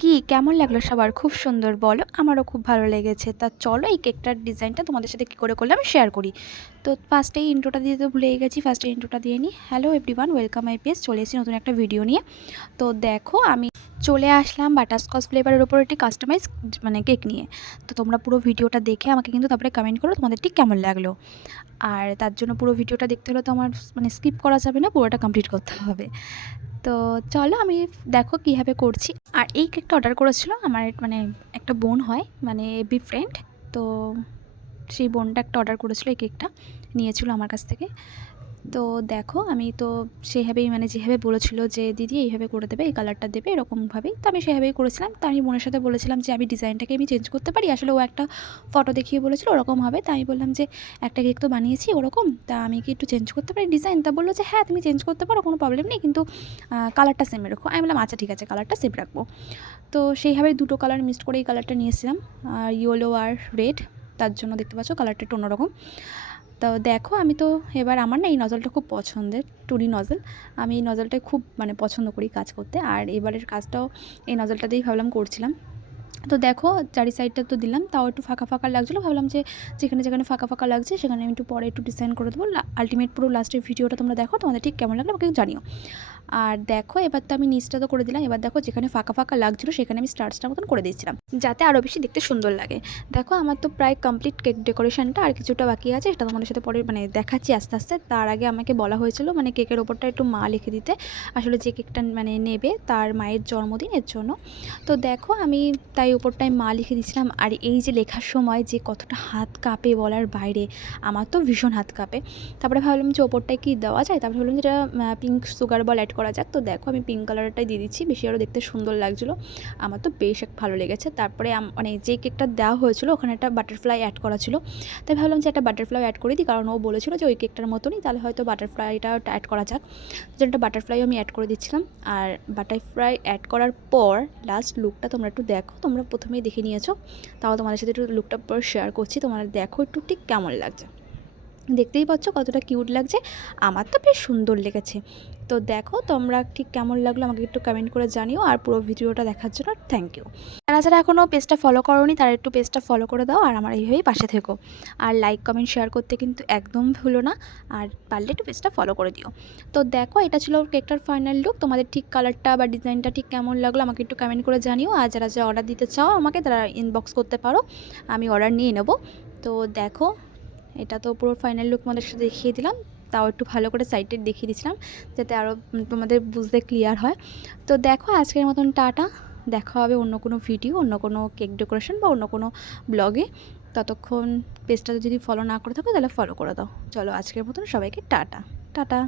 কি কেমন লাগলো সবার? খুব সুন্দর বলো? আমারও খুব ভালো লেগেছে। তা চলো এই কেকটার ডিজাইনটা তোমাদের সাথে কী করে করলাম শেয়ার করি। তো ফার্স্টেই ইন্ট্রোটা দিতে তো ভুলেই গেছি। ফার্স্টে ইন্ট্রোটা দিয়ে নিই। Hello everyone, welcome my page. চলে এসেছি নতুন একটা ভিডিও নিয়ে। তো দেখো আমি চলে আসলাম বাটারস্কচ ফ্লেভারের উপর একটি কাস্টমাইজ মানে কেক নিয়ে। তো তোমরা পুরো ভিডিওটা দেখে আমাকে কিন্তু তারপরে কমেন্ট করো তোমাদের ঠিক কেমন লাগলো। আর তার জন্য পুরো ভিডিওটা দেখতে হলে তো আমার মানে স্কিপ করা যাবে না, পুরোটা কমপ্লিট করতে হবে। তো চলো আমি দেখো কীভাবে করছি। আর এই কেকটা অর্ডার করেছিল আমার মানে একটা বোন হয়, মানে বি ফ্রেন্ড। তো সেই বোনটা একটা অর্ডার করেছিল, এই কেকটা নিয়েছিল আমার কাছ থেকে। তো দেখো আমি তো সেভাবেই মানে যেভাবে বলেছিল যে দিদি এইভাবে করে দেবে, এই কালারটা দেবে এরকমভাবেই, তো আমি সেভাবেই করেছিলাম। তো আমি বোনের সাথে বলেছিলাম যে আমি ডিজাইনটাকে আমি চেঞ্জ করতে পারি, আসলে ও একটা ফটো দেখিয়ে বলেছিল ওরকম হবে। তা আমি বললাম যে একটা কেক তো বানিয়েছি ওরকম, তা আমি কি একটু চেঞ্জ করতে পারি ডিজাইন? তা বললো যে হ্যাঁ তুমি চেঞ্জ করতে পারো, কোনো প্রবলেম নেই, কিন্তু কালারটা সেম রাখো। আমি বললাম আচ্ছা ঠিক আছে, কালারটা সেম রাখবো। তো সেইভাবেই দুটো কালার মিক্সড করে এই কালারটা নিয়ে এসেছিলাম, ইয়েলো আর রেড। তার জন্য দেখতে পাচ্ছ কালারটা একটু অন্যরকম। তো দেখো আমি তো এবার আমার না এই নজলটা খুব পছন্দের, টুনি নজল। আমি এই নজলটাই খুব মানে পছন্দ করি কাজ করতে। আর এবারের কাজটাও এই নজলটা দিয়েই ভাবলাম করছিলাম। তো দেখো চারি সাইডটা তো দিলাম, তাও একটু ফাঁকা ফাঁকা লাগছিলো। ভাবলাম যে যেখানে যেখানে ফাঁকা ফাঁকা লাগছে সেখানে আমি একটু পরে একটু ডিজাইন করে দেবো। আলটিমেট পুরো লাস্টের ভিডিওটা তোমরা দেখো, তোমাদের ঠিক কেমন লাগলো আমাকে জানিও। আর দেখো এবার তো আমি নিচটা তো করে দিলাম। এবার দেখো যেখানে ফাঁকা ফাঁকা লাগছিলো সেখানে আমি স্টার মতন করে দিয়েছিলাম, যাতে আরও বেশি দেখতে সুন্দর লাগে। দেখো আমার তো প্রায় কমপ্লিট কেক ডেকোরেশনটা, আর কিছুটা বাকি আছে, সেটা তোমাদের সাথে পরে মানে দেখাচ্ছি আস্তে আস্তে। তার আগে আমাকে বলা হয়েছিল মানে কেকের ওপরটা একটু মা লিখে দিতে, আসলে যে কেকটা মানে নেবে তার মায়ের জন্মদিন, এর জন্য। তো দেখো আমি তাই ওপরটায় মা লিখে দিয়েছিলাম। আর এই যে লেখার সময় যে কতটা হাত কাঁপে বলার বাইরে, আমার তো ভীষণ হাত কাঁপে। তারপরে ভাবলাম যে ওপরটায় কী দেওয়া যায়, তারপরে ভাবলাম যেটা পিঙ্ক সুগার বল অ্যাড করা যাক। তো দেখো আমি পিঙ্ক কালারটাই দিয়ে দিচ্ছি, বেশি আরও দেখতে সুন্দর লাগছিলো। আমার তো বেশ ভালো লেগেছে। তারপরে মানে যে কেকটা দেওয়া হয়েছিল ওখানে একটা বাটারফ্লাই অ্যাড করা ছিল, তাই ভাবলাম যে একটা বাটারফ্লাই অ্যাড করে দিই, কারণ ও বলেছিল যে ওই কেকটার মতনই, তাহলে হয়তো বাটারফ্লাইটা অ্যাড করা যাক। যেটা বাটারফ্লাইও আমি অ্যাড করে দিচ্ছিলাম। আর বাটারফ্লাই অ্যাড করার পর লাস্ট লুকটা তোমরা একটু দেখো, তোমরা প্রথমেই দেখে নিয়েছো, তাও তোমাদের সাথে একটু লুকটা পর শেয়ার করছি। তোমরা দেখো একটু ঠিক কেমন লাগছে, দেখতেই পাচ্ছ কতটা কিউট লাগছে। আমার তো বেশ সুন্দর লেগেছে। তো দেখো তোমরা ঠিক কেমন লাগলো আমাকে একটু কমেন্ট করে জানিও। আর পুরো ভিডিওটা দেখার জন্য থ্যাংক ইউ। যারা যারা এখনও পেজটা ফলো করোনি তারা একটু পেজটা ফলো করে দাও, আর আমার এইভাবেই পাশে থেকো। আর লাইক কমেন্ট শেয়ার করতে কিন্তু একদম ভুলো না, আর পারলে একটু পেজটা ফলো করে দিও। তো দেখো এটা ছিল কেকটার ফাইনাল লুক। তোমাদের ঠিক কালারটা বা ডিজাইনটা ঠিক কেমন লাগলো আমাকে একটু কমেন্ট করে জানিও। আর যারা যারা অর্ডার দিতে চাও আমাকে, তারা ইনবক্স করতে পারো, আমি অর্ডার নিয়ে নেব। তো দেখো এটা তো পুরো ফাইনাল লুক তোমাদের সাথে দেখিয়ে দিলাম, তাও একটু ভালো করে সাইডে দেখিয়ে দিয়েছিলাম যাতে আরও তোমাদের বুঝতে ক্লিয়ার হয়। তো দেখো আজকের মতন টাটা, দেখা হবে অন্য কোনো ভিডিও, অন্য কোনো কেক ডেকোরেশন বা অন্য কোনো ব্লগে। ততক্ষণ পেজটা যদি ফলো না করে থাকো তাহলে ফলো করে দাও। চলো আজকের মতন সবাইকে টাটা টাটা।